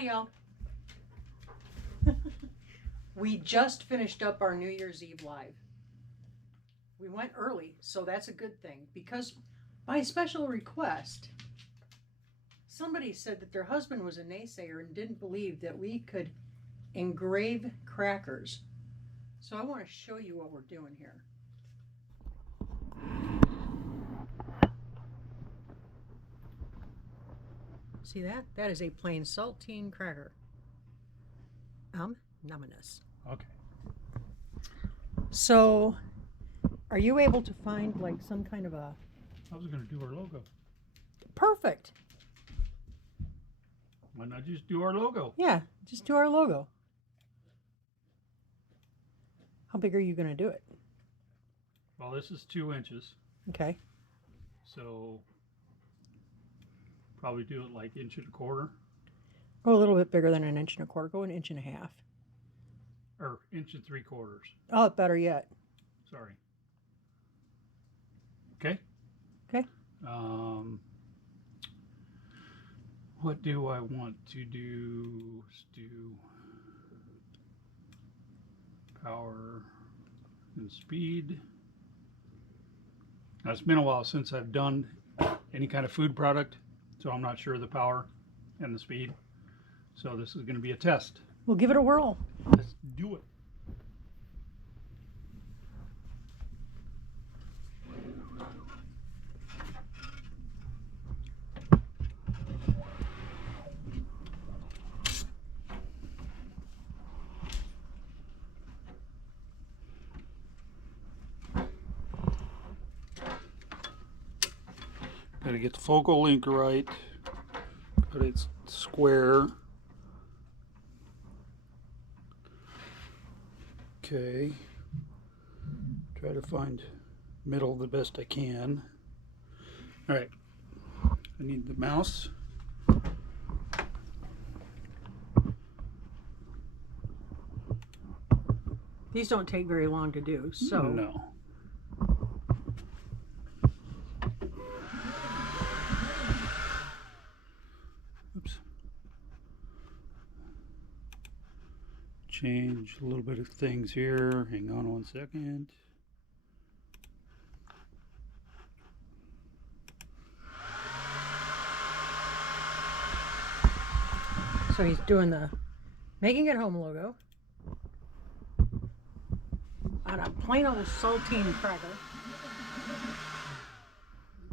Howdy, y'all. We just finished up our New Year's Eve live. We went early, so that's a good thing, because by special request, somebody said that their husband was a naysayer and didn't believe that we could engrave crackers. So I want to show you what we're doing here. See that? That is a plain saltine cracker. Numinous. Okay. So, are you able to find like some kind of a... I was going to do our logo. Perfect. Why not just do our logo? Yeah, just do our logo. How big are you going to do it? Well, this is 2 inches. Okay. So, probably do it like 1.25 inches. Go a little bit bigger than 1.25 inches. Go 1.5 inches. Or 1.75 inches. Oh, better yet. Sorry. Okay. Okay. What do I want to do? Let's do power and speed. Now, it's been a while since I've done any kind of food product, so I'm not sure of the power and the speed. So this is going to be a test. We'll give it a whirl. Let's do it. Got to get the focal length right, but it's square. Okay, try to find middle the best I can. All right, I need the mouse. These don't take very long to do, so... No. Oops. Change a little bit of things here. Hang on 1 second. So he's doing the Making at Home logo on a plain old saltine cracker.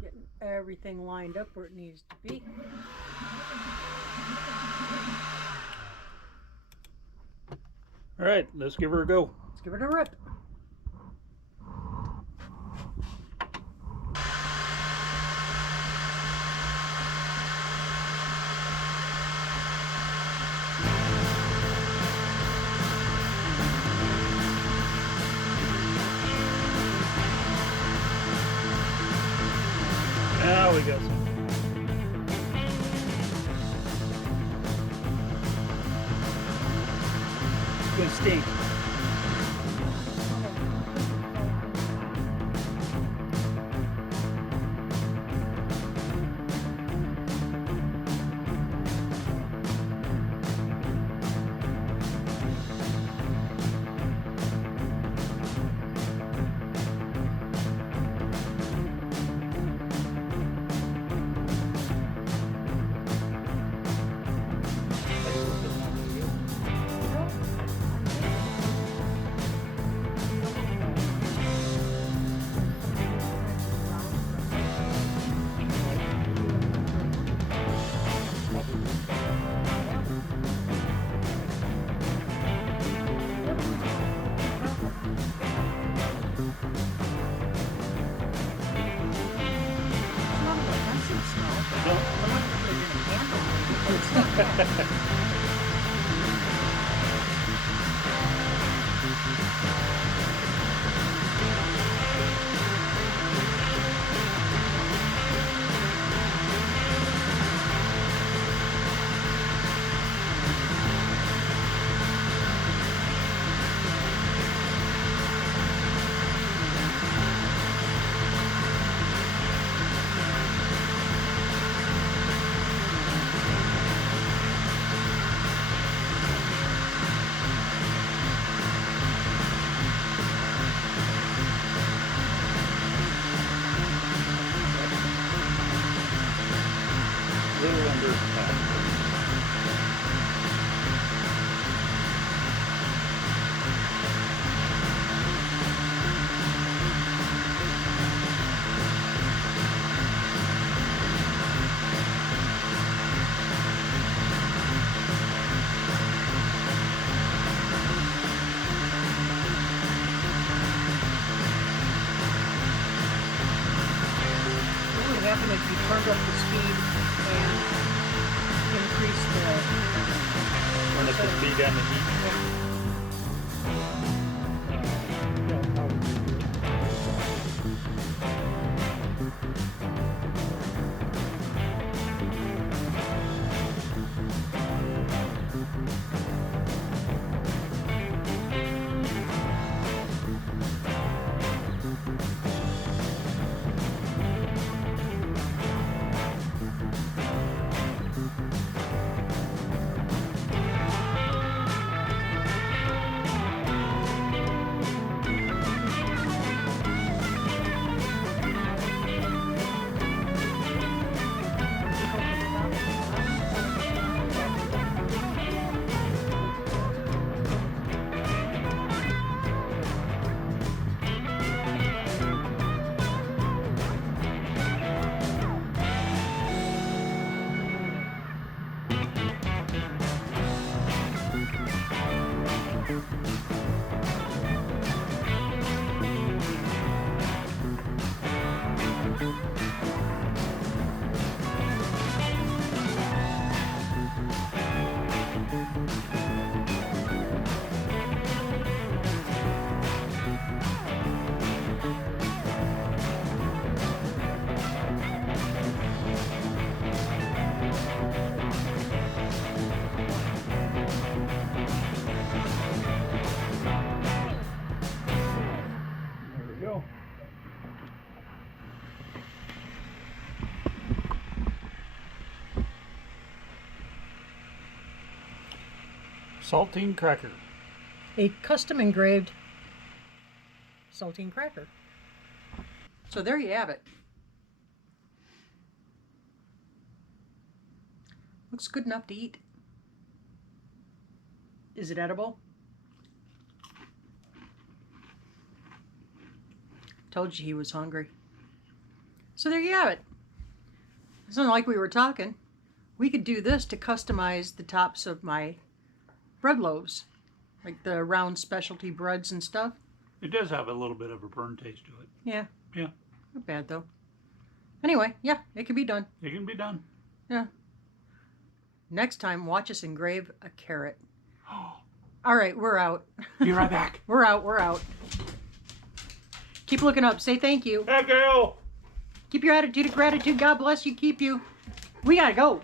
Getting everything lined up where it needs to be. All right, let's give her a go. Let's give it a rip. Now we got some. Good stink. the speed and the heat. Yeah, probably do it. There we go. Saltine cracker. A custom engraved saltine cracker. So there you have it. Looks good enough to eat. Is it edible? Told you he was hungry. So there you have it. It's not like we were talking. We could do this to customize the tops of my bread loaves, like the round specialty breads and stuff. It does have a little bit of a burn taste to it. Yeah. Yeah. Not bad though. Anyway, yeah, it can be done. It can be done. Yeah. Next time, watch us engrave a carrot. All right, we're out. Be right back. We're out. We're out. Keep looking up. Say thank you. Thank you. Keep your attitude of gratitude. God bless you. Keep you. We gotta go.